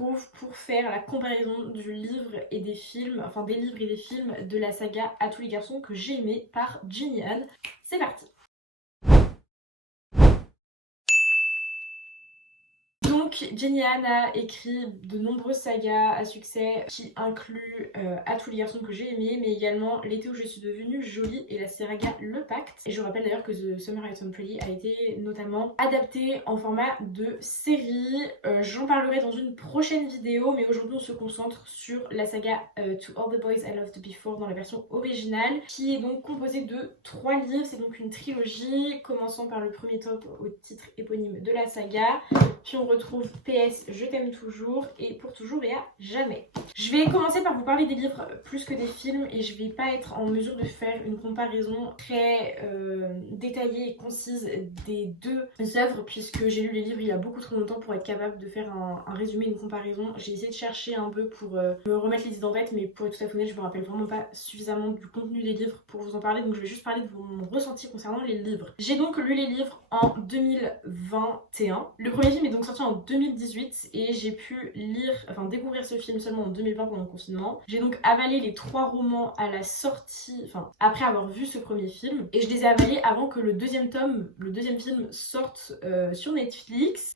retrouve pour faire la comparaison du livre et des films, enfin des livres et des films de la saga À tous les garçons que j'ai aimé par Jenny Han. C'est parti. Donc Jenny Han a écrit de nombreuses sagas à succès qui incluent À tous les garçons que j'ai aimé, mais également L'été où je suis devenue jolie et la saga Le Pacte. Et je rappelle d'ailleurs que The Summer I Turned Pretty a été notamment adapté en format de série. J'en parlerai dans une prochaine vidéo, mais aujourd'hui on se concentre sur la saga To All the Boys I Loved Before dans la version originale, qui est donc composée de 3 livres. C'est donc une trilogie, commençant par le premier tome au titre éponyme de la saga, puis on retrouve PS Je t'aime toujours et Pour toujours et à jamais. Je vais commencer par vous parler des livres plus que des films et je vais pas être en mesure de faire une comparaison très détaillée et concise des deux œuvres puisque j'ai lu les livres il y a beaucoup trop longtemps pour être capable de faire un résumé, une comparaison. J'ai essayé de chercher un peu pour me remettre les idées en tête, mais pour être tout à fait honnête, je me rappelle vraiment pas suffisamment du contenu des livres pour vous en parler, donc je vais juste parler de mon ressenti concernant les livres. J'ai donc lu les livres en 2021. Le premier film est donc sorti en 2018 et j'ai pu découvrir ce film seulement en 2020 pendant le confinement. J'ai donc avalé les 3 romans à la sortie, enfin après avoir vu ce premier film, et je les ai avalés avant que le deuxième film sorte sur Netflix.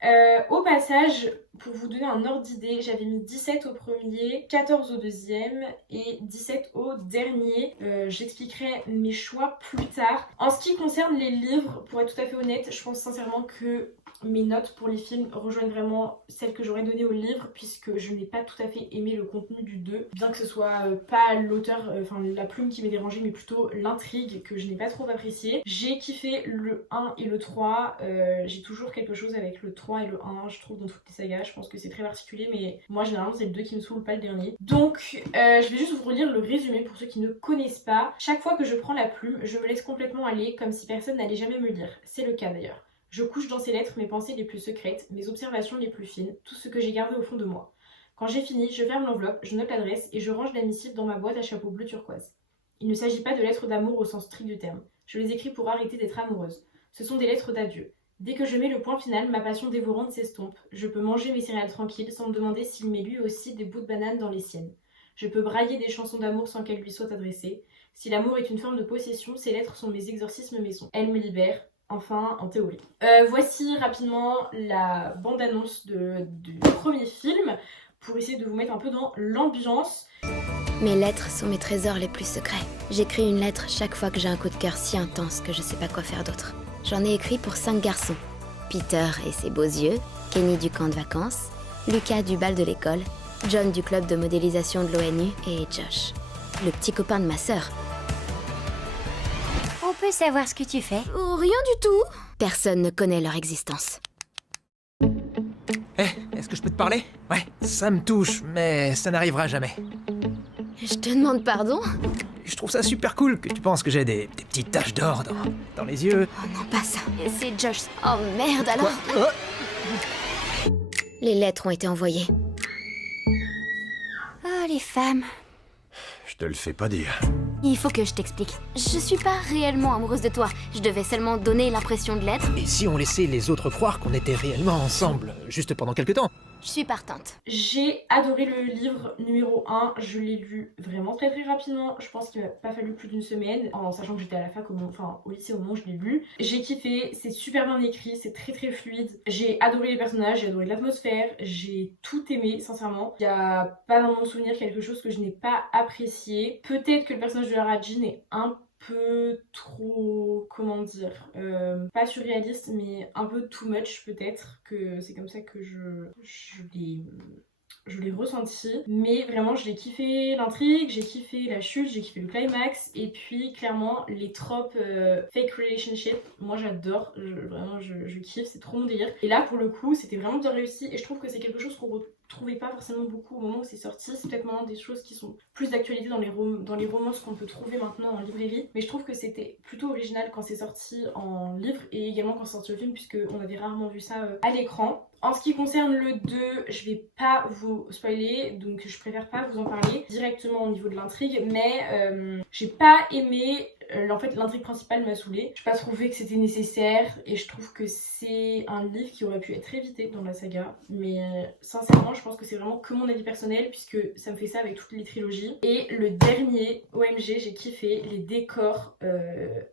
Au passage, pour vous donner un ordre d'idée, j'avais mis 17 au premier, 14 au deuxième et 17 au dernier. J'expliquerai mes choix plus tard. En ce qui concerne les livres, pour être tout à fait honnête, je pense sincèrement que mes notes pour les films rejoignent vraiment celles que j'aurais données au livre, puisque je n'ai pas tout à fait aimé le contenu du 2, bien que ce soit pas l'auteur, la plume qui m'ait dérangé, mais plutôt l'intrigue que je n'ai pas trop appréciée. J'ai kiffé le 1 et le 3, j'ai toujours quelque chose avec le 3 et le 1, je trouve, dans toutes les sagas. Je pense que c'est très particulier, mais moi généralement c'est le 2 qui me saoule, pas le dernier. Donc je vais juste vous relire le résumé pour ceux qui ne connaissent pas. Chaque fois que je prends la plume, je me laisse complètement aller, comme si personne n'allait jamais me le dire. C'est le cas d'ailleurs. Je couche dans ces lettres mes pensées les plus secrètes, mes observations les plus fines, tout ce que j'ai gardé au fond de moi. Quand j'ai fini, je ferme l'enveloppe, je note l'adresse et je range la missive dans ma boîte à chapeau bleu turquoise. Il ne s'agit pas de lettres d'amour au sens strict du terme. Je les écris pour arrêter d'être amoureuse. Ce sont des lettres d'adieu. Dès que je mets le point final, ma passion dévorante s'estompe. Je peux manger mes céréales tranquilles sans me demander s'il met lui aussi des bouts de banane dans les siennes. Je peux brailler des chansons d'amour sans qu'elles lui soient adressées. Si l'amour est une forme de possession, ces lettres sont mes exorcismes maison. Elles me libèrent. Enfin, en théorie. Voici rapidement la bande-annonce du premier film pour essayer de vous mettre un peu dans l'ambiance. Mes lettres sont mes trésors les plus secrets. J'écris une lettre chaque fois que j'ai un coup de cœur si intense que je sais pas quoi faire d'autre. J'en ai écrit pour 5 garçons. Peter et ses beaux yeux, Kenny du camp de vacances, Lucas du bal de l'école, John du club de modélisation de l'ONU et Josh, le petit copain de ma sœur. On peut savoir ce que tu fais? Oh, rien du tout. Personne ne connaît leur existence. Est-ce que je peux te parler? Ouais, ça me touche, mais ça n'arrivera jamais. Je te demande pardon? Je trouve ça super cool que tu penses que j'ai des petites taches d'or dans les yeux. Oh non, pas ça. C'est Josh. Oh merde alors. Les lettres ont été envoyées. Oh, les femmes. Je te le fais pas dire. Il faut que je t'explique. Je suis pas réellement amoureuse de toi. Je devais seulement donner l'impression de l'être. Et si on laissait les autres croire qu'on était réellement ensemble, juste pendant quelques temps? Je suis partante. J'ai adoré le livre numéro 1, je l'ai lu vraiment très rapidement. Je pense qu'il m'a pas fallu plus d'une semaine, en sachant que j'étais à la fac, au lycée au moment où je l'ai lu. J'ai kiffé, c'est super bien écrit, c'est très fluide. J'ai adoré les personnages, j'ai adoré l'atmosphère, j'ai tout aimé, sincèrement. Il y a pas dans mon souvenir quelque chose que je n'ai pas apprécié. Peut-être que le personnage de Lara Jean est un peu trop, comment dire, pas surréaliste mais un peu too much, peut-être que c'est comme ça que je l'ai ressenti, mais vraiment je l'ai kiffé l'intrigue, j'ai kiffé la chute, j'ai kiffé le climax, et puis clairement les tropes fake relationship, moi j'adore, vraiment je kiffe, c'est trop mon délire. Et là pour le coup c'était vraiment bien réussi et je trouve que c'est quelque chose qu'on retrouvait pas forcément beaucoup au moment où c'est sorti. C'est peut-être maintenant des choses qui sont plus d'actualité dans les romances qu'on peut trouver maintenant en librairie, mais je trouve que c'était plutôt original quand c'est sorti en livre et également quand c'est sorti au film, puisque on avait rarement vu ça à l'écran. En ce qui concerne le 2, je vais pas vous spoiler, donc je préfère pas vous en parler directement au niveau de l'intrigue, mais j'ai pas aimé En fait, l'intrigue principale m'a saoulée. Je n'ai pas trouvé que c'était nécessaire et je trouve que c'est un livre qui aurait pu être évité dans la saga. Mais sincèrement, je pense que c'est vraiment que mon avis personnel puisque ça me fait ça avec toutes les trilogies. Et le dernier, OMG, j'ai kiffé. Les décors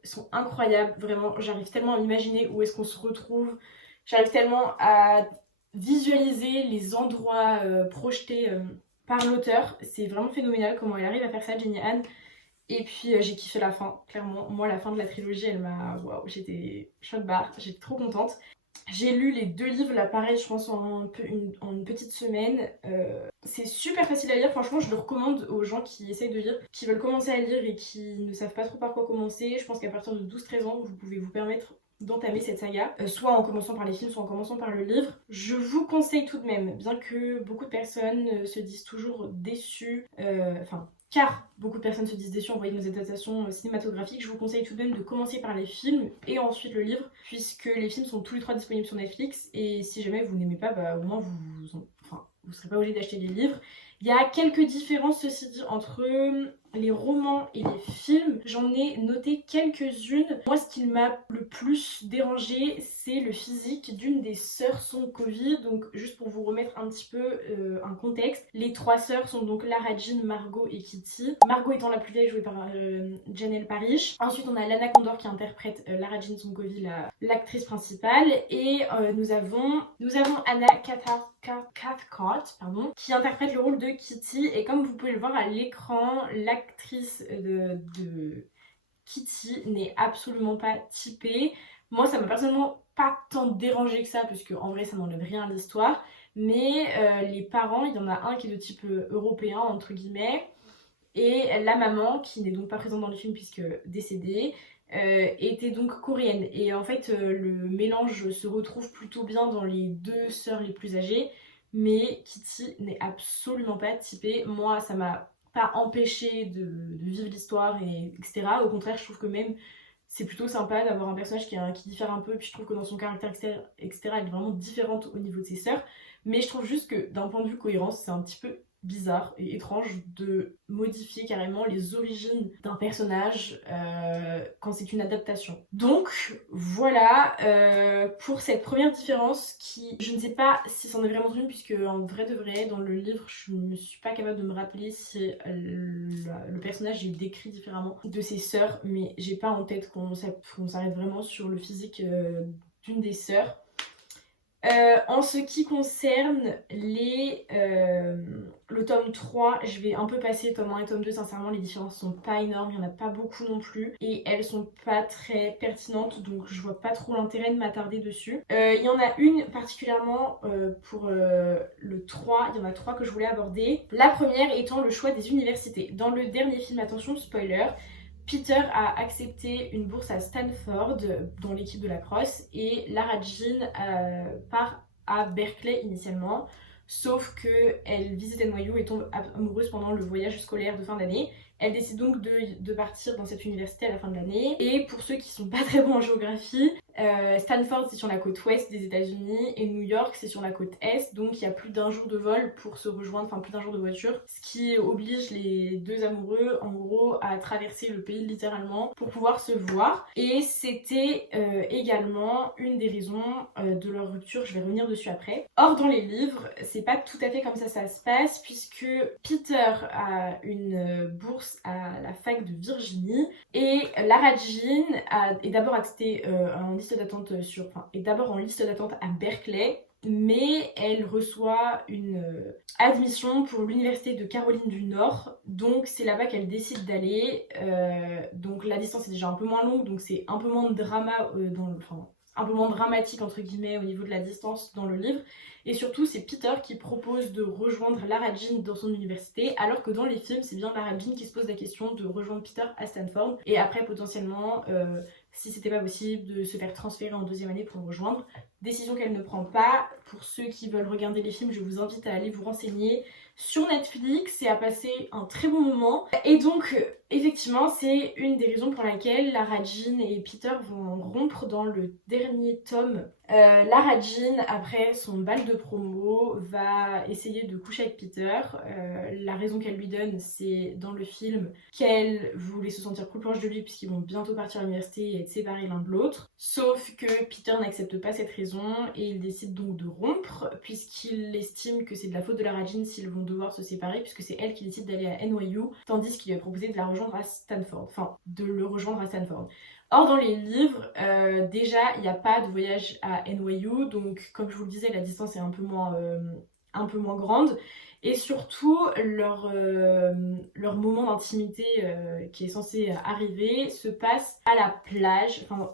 sont incroyables. Vraiment, j'arrive tellement à imaginer où est-ce qu'on se retrouve. J'arrive tellement à visualiser les endroits projetés par l'auteur. C'est vraiment phénoménal comment elle arrive à faire ça, Jenny Han. Et puis j'ai kiffé la fin, clairement. Moi, la fin de la trilogie, elle m'a... Waouh, j'étais choc barre, j'étais trop contente. J'ai lu les 2 livres, là pareil, je pense en une petite semaine. C'est super facile à lire, franchement, je le recommande aux gens qui essayent de lire, qui veulent commencer à lire et qui ne savent pas trop par quoi commencer. Je pense qu'à partir de 12-13 ans, vous pouvez vous permettre d'entamer cette saga, soit en commençant par les films, soit en commençant par le livre. Je vous conseille tout de même, bien que beaucoup de personnes se disent toujours déçues, car beaucoup de personnes se disent déçues en voyant nos adaptations cinématographiques, je vous conseille tout de même de commencer par les films et ensuite le livre, puisque les films sont tous les 3 disponibles sur Netflix, et si jamais vous n'aimez pas, bah au moins vous serez pas obligé d'acheter les livres. Il y a quelques différences, ceci dit, entre les romans et les films. J'en ai noté quelques-unes. Moi, ce qui m'a le plus dérangé, c'est le physique d'une des sœurs Sonkovi. Donc, juste pour vous remettre un petit peu un contexte, les 3 sœurs sont donc Lara Jean, Margot et Kitty. Margot étant la plus vieille, jouée par Janelle Parrish. Ensuite, on a Lana Condor qui interprète Lara Jean Sonkovi, l'actrice principale. Et nous avons Anna Cathcart, qui interprète le rôle de Kitty. Et comme vous pouvez le voir à l'écran, l'actrice de Kitty n'est absolument pas typée. Moi, ça m'a personnellement pas tant dérangé que ça, puisque en vrai, ça n'enlève rien à l'histoire. Mais les parents, il y en a un qui est de type européen, entre guillemets, et la maman, qui n'est donc pas présente dans le film puisque décédée, était donc coréenne. Et en fait, le mélange se retrouve plutôt bien dans les 2 sœurs les plus âgées, mais Kitty n'est absolument pas typée. Moi, ça m'a pas empêché de vivre l'histoire, etc. Au contraire, je trouve que même c'est plutôt sympa d'avoir un personnage qui diffère un peu, puis je trouve que dans son caractère, etc., elle est vraiment différente au niveau de ses sœurs. Mais je trouve juste que d'un point de vue cohérence, c'est un petit peu bizarre et étrange de modifier carrément les origines d'un personnage quand c'est une adaptation. Donc voilà pour cette première différence qui, je ne sais pas si c'en est vraiment une, puisque en vrai de vrai dans le livre je ne suis pas capable de me rappeler si le personnage est décrit différemment de ses sœurs, mais j'ai pas en tête qu'on s'arrête vraiment sur le physique d'une des sœurs. En ce qui concerne le tome 3, je vais un peu passer tome 1 et tome 2, sincèrement les différences sont pas énormes, il n'y en a pas beaucoup non plus et elles sont pas très pertinentes, donc je vois pas trop l'intérêt de m'attarder dessus. Il y en a une particulièrement pour le 3, il y en a 3 que je voulais aborder. La première étant le choix des universités. Dans le dernier film, attention spoiler, Peter a accepté une bourse à Stanford dans l'équipe de lacrosse et Lara Jean part à Berkeley initialement, sauf qu'elle visite NYU et tombe amoureuse pendant le voyage scolaire de fin d'année. Elle décide donc de partir dans cette université à la fin de l'année. Et pour ceux qui sont pas très bons en géographie, Stanford c'est sur la côte ouest des États-Unis et New York c'est sur la côte est, donc il y a plus d'1 jour de vol pour se rejoindre, enfin plus d'1 jour de voiture, ce qui oblige les 2 amoureux en gros à traverser le pays littéralement pour pouvoir se voir. Et c'était également une des raisons de leur rupture, je vais revenir dessus après. Or dans les livres c'est pas tout à fait comme ça se passe, puisque Peter a une bourse à la fac de Virginie et Lara Jean est d'abord acceptée en liste d'attente est d'abord en liste d'attente à Berkeley, mais elle reçoit une admission pour l'université de Caroline du Nord, donc c'est là-bas qu'elle décide d'aller. Donc la distance est déjà un peu moins longue, donc c'est un peu moins de drama un peu moins dramatique entre guillemets au niveau de la distance dans le livre, et surtout c'est Peter qui propose de rejoindre Lara Jean dans son université, alors que dans les films c'est bien Lara Jean qui se pose la question de rejoindre Peter à Stanford et après potentiellement si c'était pas possible de se faire transférer en 2e année pour le rejoindre, décision qu'elle ne prend pas. Pour ceux qui veulent regarder les films, je vous invite à aller vous renseigner sur Netflix et à passer un très bon moment. Et donc effectivement, c'est une des raisons pour laquelle Lara Jean et Peter vont rompre dans le dernier tome. Lara Jean, après son bal de promo, va essayer de coucher avec Peter. La raison qu'elle lui donne, c'est dans le film qu'elle voulait se sentir plus proche de lui puisqu'ils vont bientôt partir à l'université et être séparés l'un de l'autre. Sauf que Peter n'accepte pas cette raison et il décide donc de rompre puisqu'il estime que c'est de la faute de Lara Jean s'ils vont devoir se séparer puisque c'est elle qui décide d'aller à NYU tandis qu'il lui a proposé de la rejoindre à Stanford. Enfin, de le rejoindre à Stanford. Or dans les livres, déjà il n'y a pas de voyage à NYU, donc comme je vous le disais, la distance est un peu moins grande. Et surtout, leur moment d'intimité qui est censé arriver se passe à la plage, enfin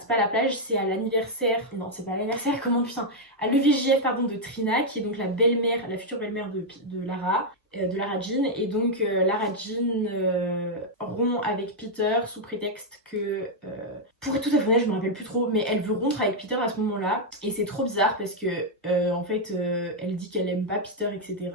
c'est pas à la plage, c'est à l'anniversaire, non c'est pas à l'anniversaire, comment putain, à l'EVJF pardon de Trina, qui est donc la belle-mère, la future belle-mère de Lara Jean, et donc Lara Jean rompt avec Peter sous prétexte que pour être tout à fait honnête, je me rappelle plus trop, mais elle veut rompre avec Peter à ce moment-là et c'est trop bizarre parce que en fait elle dit qu'elle aime pas Peter, etc.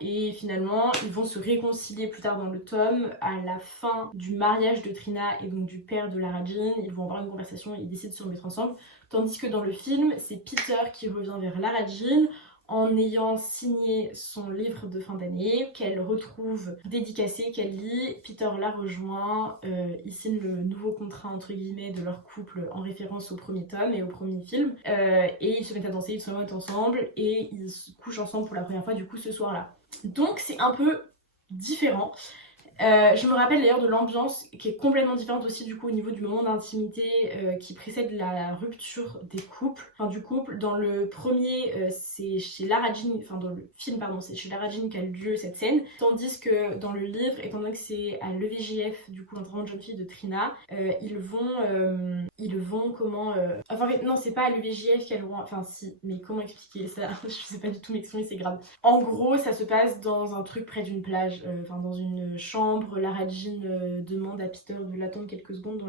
Et finalement ils vont se réconcilier plus tard dans le tome à la fin du mariage de Trina et donc du père de Lara Jean. Ils vont avoir une conversation et ils décident de se remettre ensemble, tandis que dans le film c'est Peter qui revient vers Lara Jean en ayant signé son livre de fin d'année, qu'elle retrouve dédicacé, qu'elle lit. Peter la rejoint, ils signent le nouveau contrat entre guillemets de leur couple en référence au premier tome et au premier film, et ils se mettent à danser, ils se mettent ensemble et ils se couchent ensemble pour la première fois du coup ce soir-là. Donc c'est un peu différent. Je me rappelle d'ailleurs de l'ambiance qui est complètement différente aussi du coup au niveau du moment d'intimité qui précède la rupture des couples, enfin du couple. Dans le premier c'est chez Lara Jean, enfin dans le film pardon, c'est chez Lara Jean qu'a lieu cette scène, tandis que dans le livre, étant donné que c'est à l'EVJF du coup l'enterrement de jeune fille de Trina, ils vont comment enfin non c'est pas à l'EVJF qu'elles vont, enfin si, mais comment expliquer ça je sais pas du tout m'exprimer, c'est grave. En gros ça se passe dans un truc près d'une plage, enfin dans une chambre. Lara Jean demande à Peter de l'attendre quelques secondes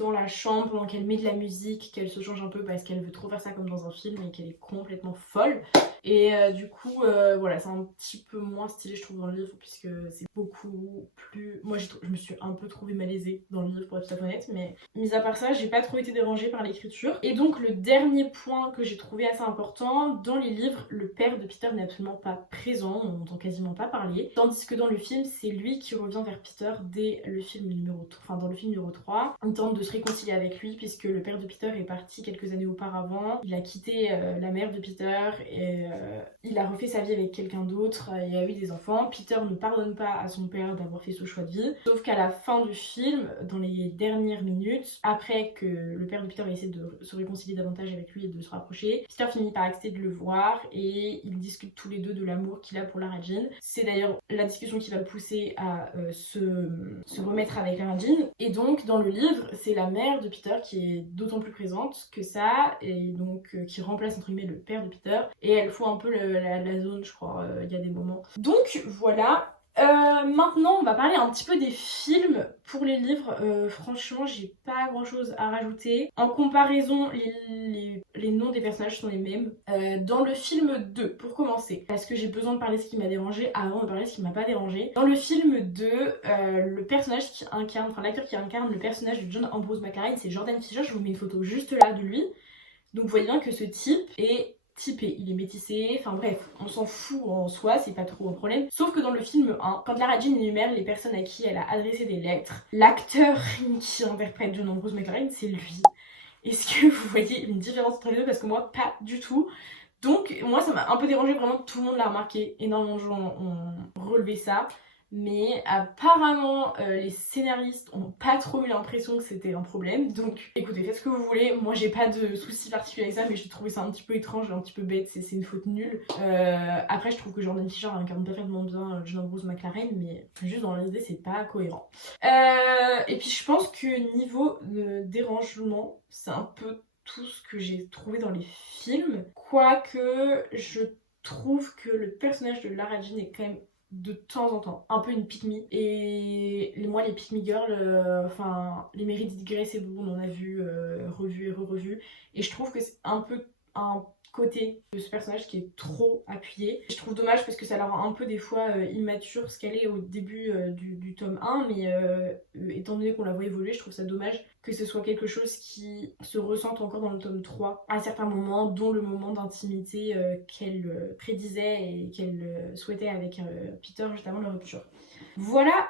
dans la chambre pendant qu'elle met de la musique, qu'elle se change un peu parce qu'elle veut trop faire ça comme dans un film et qu'elle est complètement folle. Et du coup voilà, c'est un petit peu moins stylé je trouve dans le livre puisque c'est beaucoup plus... Moi je me suis un peu trouvée malaisée dans le livre pour être tout à fait honnête, mais mis à part ça j'ai pas trop été dérangée par l'écriture. Et donc le dernier point que j'ai trouvé assez important, dans les livres le père de Peter n'est absolument pas présent, on n'entend quasiment pas parler, tandis que dans le film c'est lui qui revient vers Peter dès le film dans le film numéro 3. Il tente de se réconcilier avec lui puisque le père de Peter est parti quelques années auparavant, il a quitté la mère de Peter et il a refait sa vie avec quelqu'un d'autre, il a eu des enfants. Peter ne pardonne pas à son père d'avoir fait ce choix de vie, sauf qu'à la fin du film, dans les dernières minutes, après que le père de Peter a essayé de se réconcilier davantage avec lui et de se rapprocher, Peter finit par accepter de le voir et ils discutent tous les deux de l'amour qu'il a pour Lara Jean. C'est d'ailleurs la discussion qui va le pousser à se remettre avec Lara Jean. Et donc dans le livre c'est la mère de Peter qui est d'autant plus présente que ça, et donc qui remplace entre guillemets le père de Peter, et elle fout un peu la zone je crois, il y a des moments. Donc voilà. Maintenant on va parler un petit peu des films. Pour les livres franchement j'ai pas grand chose à rajouter. En comparaison les noms des personnages sont les mêmes. Dans le film 2 pour commencer, parce que j'ai besoin de parler de ce qui m'a dérangé avant de parler de ce qui m'a pas dérangé. Dans le film 2 le personnage qui incarne, enfin l'acteur qui incarne le personnage de John Ambrose McLaren, c'est Jordan Fisher. Je vous mets une photo juste là de lui, donc vous voyez bien que ce type est typé, il est métissé, enfin bref, on s'en fout en soi, c'est pas trop un problème. Sauf que dans le film 1, quand Lara Jean énumère les personnes à qui elle a adressé des lettres, l'acteur qui interprète John Ambrose McLaren, c'est lui. Est-ce que vous voyez une différence entre les deux? Parce que moi, pas du tout. Donc moi ça m'a un peu dérangé, vraiment tout le monde l'a remarqué, énormément de gens ont relevé ça. Mais apparemment les scénaristes ont pas trop eu l'impression que c'était un problème. Donc écoutez, faites ce que vous voulez, moi j'ai pas de soucis particuliers avec ça, mais j'ai trouvé ça un petit peu étrange, un petit peu bête, c'est une faute nulle. Après je trouve que Jordan Fisher incarne parfaitement bien John Ambrose McLaren, mais juste dans l'idée c'est pas cohérent. Et puis je pense que niveau dérangement, c'est un peu tout ce que j'ai trouvé dans les films. Quoique je trouve que le personnage de Lara Jean est quand même de temps en temps un peu une pick-me, et moi les pick-me girls, enfin les Meredith Grey c'est bon, on en a vu revu et re-revu, et je trouve que c'est un peu un côté de ce personnage qui est trop appuyé. Je trouve dommage parce que ça la rend un peu des fois immature ce qu'elle est au début du tome 1, mais étant donné qu'on la voit évoluer, je trouve ça dommage que ce soit quelque chose qui se ressente encore dans le tome 3 à certains moments, dont le moment d'intimité qu'elle prédisait et qu'elle souhaitait avec Peter juste avant leur rupture. Voilà.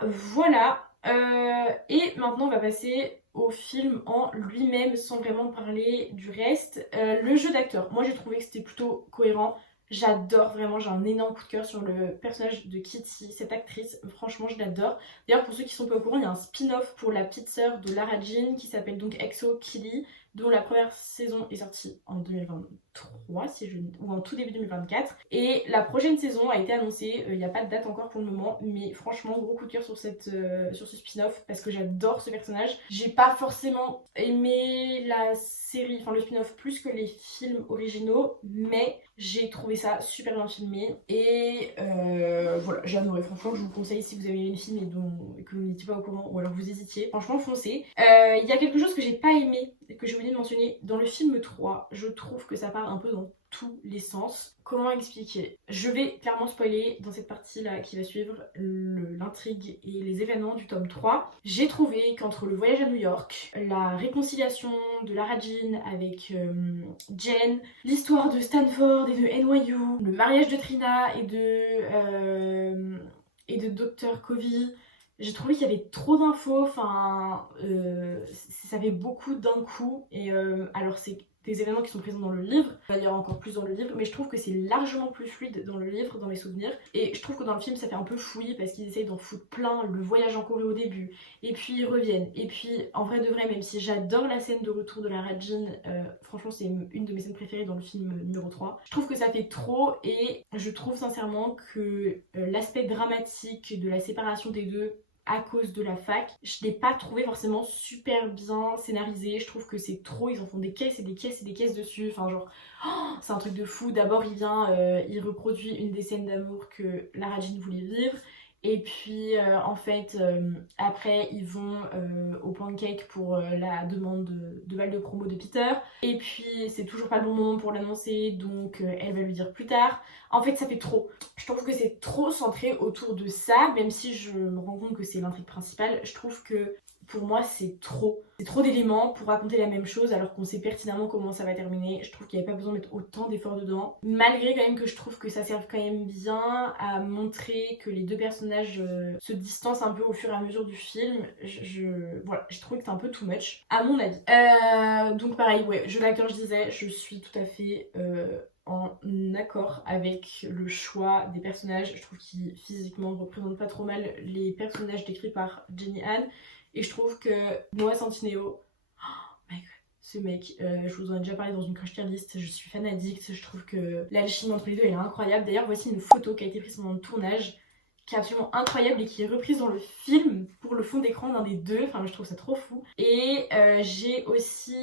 Et maintenant on va passer au film en lui-même sans vraiment parler du reste. Le jeu d'acteur, moi j'ai trouvé que c'était plutôt cohérent. J'adore vraiment, j'ai un énorme coup de cœur sur le personnage de Kitty, cette actrice, franchement je l'adore. D'ailleurs pour ceux qui sont pas au courant, il y a un spin-off pour la petite sœur de Lara Jean qui s'appelle donc Exo Killy, dont la première saison est sortie en 2023 ou en tout début 2024. Et la prochaine saison a été annoncée, il n'y a pas de date encore pour le moment, mais franchement gros coup de cœur sur ce spin-off parce que j'adore ce personnage. J'ai pas forcément aimé la série, enfin le spin-off plus que les films originaux, mais j'ai trouvé ça super bien filmé et voilà, j'ai adoré. Franchement je vous conseille, si vous avez aimé le film et que vous n'étiez pas au courant ou alors vous hésitiez, franchement foncez. Il y a quelque chose que j'ai pas aimé et que j'ai oublié de mentionner dans le film 3. Je trouve que ça part un peu dans tous les sens. Comment expliquer? Je vais clairement spoiler dans cette partie là qui va suivre l'intrigue et les événements du tome 3. J'ai trouvé qu'entre le voyage à New York, la réconciliation de Lara Jean avec Jen, l'histoire de Stanford et de NYU, le mariage de Trina et de Dr. Covey, j'ai trouvé qu'il y avait trop d'infos, enfin ça fait beaucoup d'un coup et alors c'est des événements qui sont présents dans le livre, d'ailleurs encore plus dans le livre, mais je trouve que c'est largement plus fluide dans le livre, dans mes souvenirs, et je trouve que dans le film ça fait un peu fouillis parce qu'ils essayent d'en foutre plein, le voyage en Corée au début, et puis ils reviennent, et puis en vrai de vrai, même si j'adore la scène de retour de Lara Jean, franchement c'est une de mes scènes préférées dans le film numéro 3, je trouve que ça fait trop, et je trouve sincèrement que l'aspect dramatique de la séparation des deux à cause de la fac, je l'ai pas trouvé forcément super bien scénarisé, je trouve que c'est trop, ils en font des caisses et des caisses et des caisses dessus, enfin genre c'est un truc de fou. D'abord il vient, il reproduit une des scènes d'amour que Lara Jean voulait vivre, et puis en fait après ils vont au pancake pour la demande de balle de promo de Peter, et puis c'est toujours pas le bon moment pour l'annoncer, donc elle va lui dire plus tard. En fait ça fait trop, je trouve que c'est trop centré autour de ça, même si je me rends compte que c'est l'intrigue principale. Je trouve que pour moi c'est trop d'éléments pour raconter la même chose alors qu'on sait pertinemment comment ça va terminer. Je trouve qu'il n'y avait pas besoin de mettre autant d'efforts dedans, malgré quand même que je trouve que ça serve quand même bien à montrer que les deux personnages se distancent un peu au fur et à mesure du film. Voilà, j'ai trouvé que c'était un peu too much à mon avis. Donc pareil, ouais, jeu d'acteur, je disais, je suis tout à fait en accord avec le choix des personnages. Je trouve qu'ils physiquement représentent pas trop mal les personnages décrits par Jenny Han. Et je trouve que Noah Centineo, oh my god, ce mec, je vous en ai déjà parlé dans une crush tier list, je suis fan addict, je trouve que l'alchimie entre les deux elle est incroyable. D'ailleurs voici une photo qui a été prise pendant le tournage, qui est absolument incroyable et qui est reprise dans le film pour le fond d'écran d'un des deux, enfin je trouve ça trop fou. Et j'ai aussi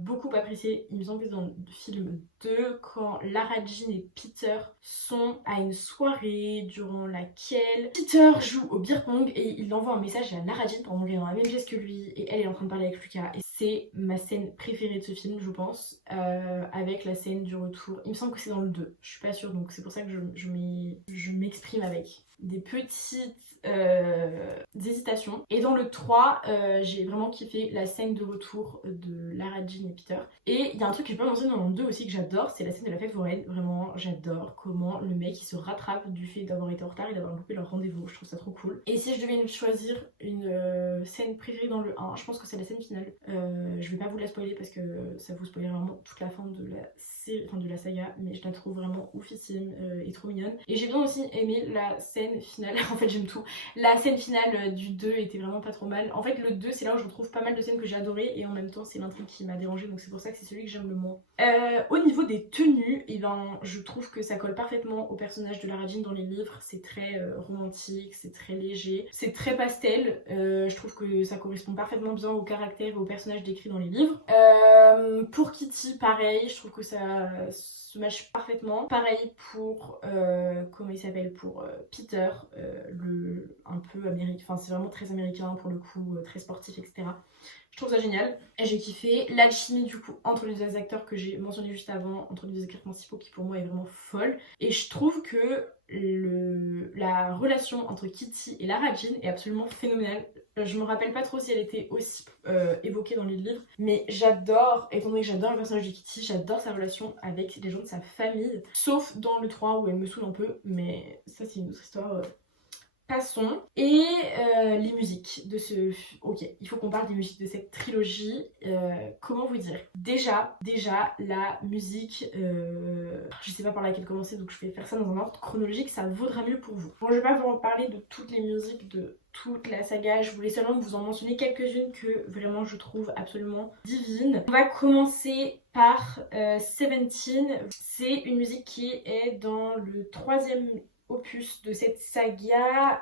beaucoup apprécié, il me semble que c'est dans le film 2, quand Lara Jean et Peter sont à une soirée durant laquelle Peter joue au beer pong et il envoie un message à Lara Jean pendant qu'elle est dans la même pièce que lui et elle est en train de parler avec Lucas, et c'est ma scène préférée de ce film je pense, avec la scène du retour. Il me semble que c'est dans le 2, je suis pas sûre, donc c'est pour ça que je m'exprime avec des petites hésitations. Et dans le 3, j'ai vraiment kiffé la scène de retour de Lara Jean et Peter. Et il y a un truc que j'ai pas mentionné dans le 2 aussi que j'adore, c'est la scène de la fête foraine. Vraiment, j'adore comment le mec il se rattrape du fait d'avoir été en retard et d'avoir loupé leur rendez-vous. Je trouve ça trop cool. Et si je devais choisir une scène préférée dans le 1, je pense que c'est la scène finale. Je vais pas vous la spoiler parce que ça vous spoiler vraiment toute la fin de la série, enfin de la saga, mais je la trouve vraiment oufissime et trop mignonne. Et j'ai bien aussi aimé la scène finale, en fait j'aime tout. La scène finale du 2 était vraiment pas trop mal. En fait le 2 c'est là où je retrouve pas mal de scènes que j'ai adorées et en même temps c'est l'intrigue qui m'a dérangée, donc c'est pour ça que c'est celui que j'aime le moins. Au niveau des tenues, et ben, je trouve que ça colle parfaitement au personnage de Lara Jean dans les livres. C'est très romantique, c'est très léger, c'est très pastel. Je trouve que ça correspond parfaitement bien au caractère et au personnage décrit dans les livres. Pour Kitty, pareil, je trouve que ça se match parfaitement. Pareil pour, comment il s'appelle, pour Peter. Peter, un peu américain, enfin c'est vraiment très américain pour le coup, très sportif, etc. Je trouve ça génial et j'ai kiffé. L'alchimie du coup entre les deux acteurs que j'ai mentionné juste avant, entre les deux acteurs principaux qui pour moi est vraiment folle. Et je trouve que la relation entre Kitty et Lara Jean est absolument phénoménale. Je me rappelle pas trop si elle était aussi évoquée dans les livres, mais j'adore, étant donné que j'adore le personnage de Kitty, j'adore sa relation avec les gens de sa famille, sauf dans le 3 où elle me saoule un peu, mais ça c'est une autre histoire. Passons. Et les musiques de ce... Ok, il faut qu'on parle des musiques de cette trilogie. Comment vous dire, déjà, la musique... je sais pas par laquelle commencer, donc je vais faire ça dans un ordre chronologique, ça vaudra mieux pour vous. Bon, je vais pas vous en parler de toutes les musiques de toute la saga, je voulais seulement vous en mentionner quelques-unes que vraiment je trouve absolument divines. On va commencer par 17. C'est une musique qui est dans le 3e opus de cette saga,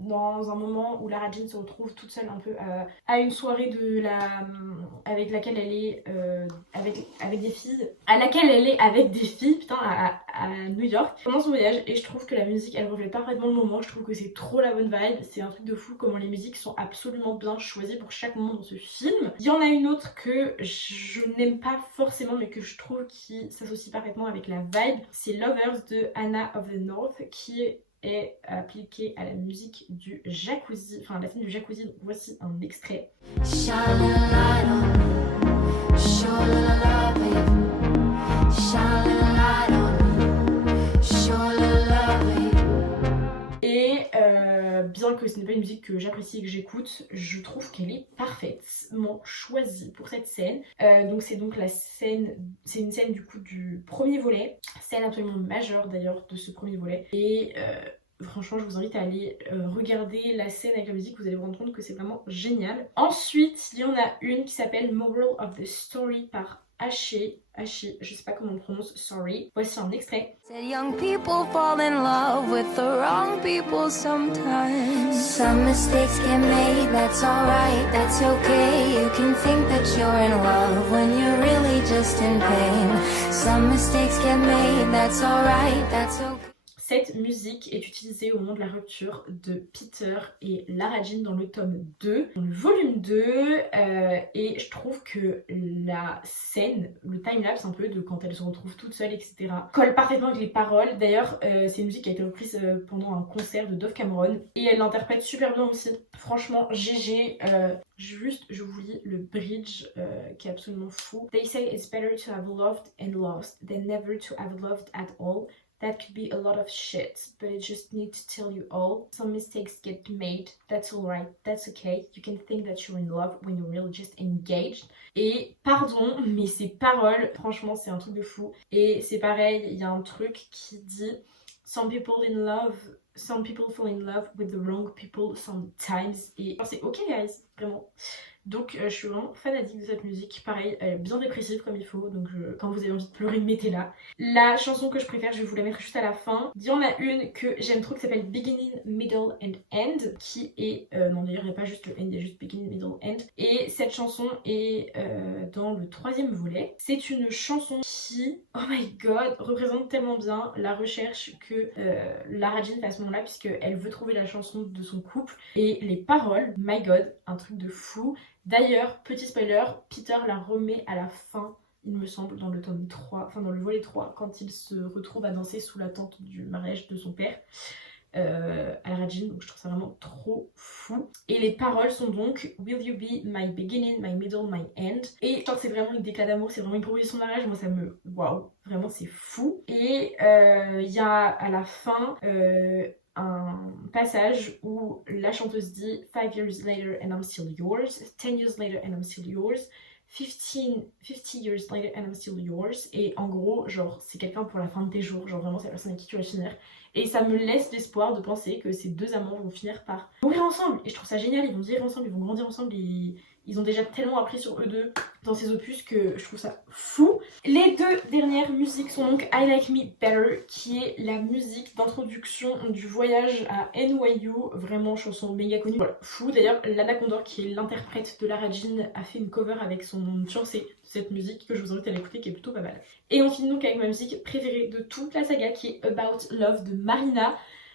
dans un moment où Lara Jean se retrouve toute seule un peu à une soirée avec laquelle elle est avec des filles, putain, à New York pendant son voyage, et je trouve que la musique elle reflète parfaitement le moment. Je trouve que c'est trop la bonne vibe, c'est un truc de fou comment les musiques sont absolument bien choisies pour chaque moment dans ce film. Il y en a une autre que je n'aime pas forcément mais que je trouve qui s'associe parfaitement avec la vibe, c'est Lovers de Anna of the North, qui est appliquée à la musique du jacuzzi, enfin la scène du jacuzzi. Donc voici un extrait. Et bien que ce n'est pas une musique que j'apprécie et que j'écoute, je trouve qu'elle est parfaitement choisie pour cette scène. Donc c'est donc la scène, c'est une scène du coup du premier volet, scène absolument majeure d'ailleurs de ce premier volet. Et franchement je vous invite à aller regarder la scène avec la musique, vous allez vous rendre compte que c'est vraiment génial. Ensuite il y en a une qui s'appelle Moral of the Story par Haché, je sais pas comment on prononce, sorry. Voici un extrait. Young people fall in love with the wrong people sometimes. Some mistakes get made, that's alright, that's okay. You can think that you're in love when you're really just in pain. Some mistakes get made, that's alright, that's okay. Cette musique est utilisée au moment de la rupture de Peter et Lara Jean dans le tome 2, dans le volume 2, et je trouve que la scène, le timelapse un peu de quand elle se retrouve toute seule, etc., colle parfaitement avec les paroles. D'ailleurs, c'est une musique qui a été reprise pendant un concert de Dove Cameron, et elle l'interprète super bien aussi. Franchement, GG. Juste, je vous lis le bridge qui est absolument fou. They say it's better to have loved and lost than never to have loved at all. That could be a lot of shit, but I just need to tell you all. Some mistakes get made, that's alright, that's okay. You can think that you're in love when you're really just engaged. Et pardon, mais ces paroles, franchement, c'est un truc de fou. Et c'est pareil, il y a un truc qui dit Some people fall in love with the wrong people sometimes. Et c'est ok, guys, vraiment. Donc je suis vraiment fanatique de cette musique. Pareil, elle est bien dépressive comme il faut, donc quand vous avez envie de pleurer, mettez-la. La chanson que je préfère, je vais vous la mettre juste à la fin. Il y en a une que j'aime trop qui s'appelle Beginning, Middle and End, qui est... non d'ailleurs il n'y a pas juste le end, il y a juste Beginning, Middle, End. Et cette chanson est dans le 3e volet. C'est une chanson qui, oh my god, représente tellement bien la recherche que Lara Jean fait à ce moment-là, puisqu'elle veut trouver la chanson de son couple. Et les paroles, my god, un truc de fou. D'ailleurs, petit spoiler, Peter la remet à la fin, il me semble, dans le tome 3, enfin dans le volet 3, quand il se retrouve à danser sous la tente du mariage de son père, à Lara Jean, donc je trouve ça vraiment trop fou. Et les paroles sont donc Will you be my beginning, my middle, my end. Et je pense que c'est vraiment une déclat d'amour, c'est vraiment une proposition de mariage, moi ça me... Waouh, vraiment c'est fou. Et il y a à la fin... un passage où la chanteuse dit 5 years later and I'm still yours, 10 years later and I'm still yours, 50 years later and I'm still yours. Et en gros, genre, c'est quelqu'un pour la fin de tes jours, genre vraiment c'est la personne avec qui tu vas finir. Et ça me laisse l'espoir de penser que ces deux amants vont finir par mourir ensemble. Et je trouve ça génial, ils vont vivre ensemble, ils vont grandir ensemble, ils ont déjà tellement appris sur eux deux dans ces opus que je trouve ça fou. Les deux dernières musiques sont donc I Like Me Better, qui est la musique d'introduction du voyage à NYU, vraiment chanson méga connue. Voilà, fou. D'ailleurs, Lana Condor, qui est l'interprète de Lara Jean, a fait une cover avec son fiancé de cette musique que je vous invite à l'écouter, qui est plutôt pas mal. Et on finit donc avec ma musique préférée de toute la saga, qui est About Love de Marina.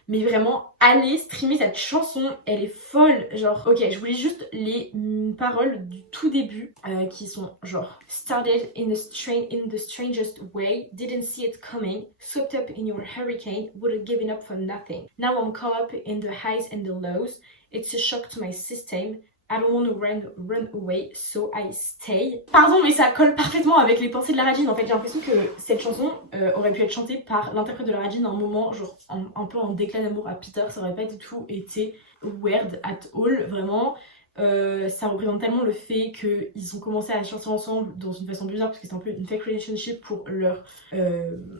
mais vraiment allez streamer cette chanson, elle est folle. Genre ok, je vous lis juste les paroles du tout début qui sont genre started in the strangest way, didn't see it coming, swept up in your hurricane, would have given up for nothing. Now I'm caught up in the highs and the lows, it's a shock to my system. I don't want to run away, so I stay. Pardon, mais ça colle parfaitement avec les pensées de Lara Jean. En fait, j'ai l'impression que cette chanson aurait pu être chantée par l'interprète de Lara Jean à un moment, genre un peu en déclat d'amour à Peter. Ça aurait pas du tout été weird at all, vraiment. Ça représente tellement le fait qu'ils ont commencé à chanter ensemble dans une façon bizarre parce que c'est un peu une fake relationship pour leurs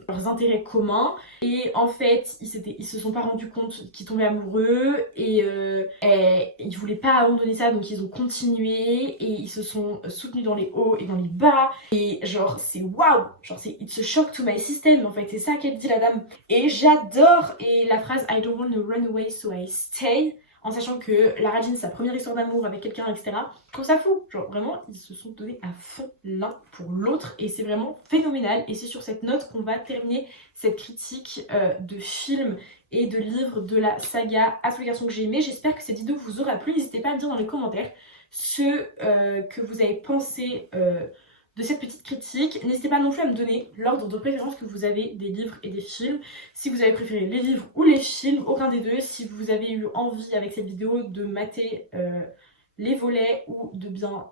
intérêts communs, et en fait ils se sont pas rendus compte qu'ils tombaient amoureux et ils voulaient pas abandonner ça, donc ils ont continué et ils se sont soutenus dans les hauts et dans les bas, et genre c'est waouh, genre c'est it's a shock to my system, en fait c'est ça qu'elle dit la dame, et j'adore. Et la phrase I don't want to run away so I stay, en sachant que Lara Jean, sa première histoire d'amour avec quelqu'un, etc. Je trouve ça fou. Genre vraiment, ils se sont donnés à fond l'un pour l'autre et c'est vraiment phénoménal. Et c'est sur cette note qu'on va terminer cette critique de films et de livres de la saga À tous les garçons que j'ai aimé. J'espère que cette vidéo vous aura plu. N'hésitez pas à me dire dans les commentaires ce que vous avez pensé de cette petite critique. N'hésitez pas non plus à me donner l'ordre de préférence que vous avez des livres et des films. Si vous avez préféré les livres ou les films, aucun des deux. Si vous avez eu envie avec cette vidéo de mater les volets ou de bien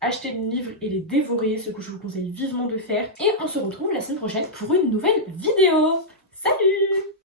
acheter les livres et les dévorer, ce que je vous conseille vivement de faire. Et on se retrouve la semaine prochaine pour une nouvelle vidéo. Salut!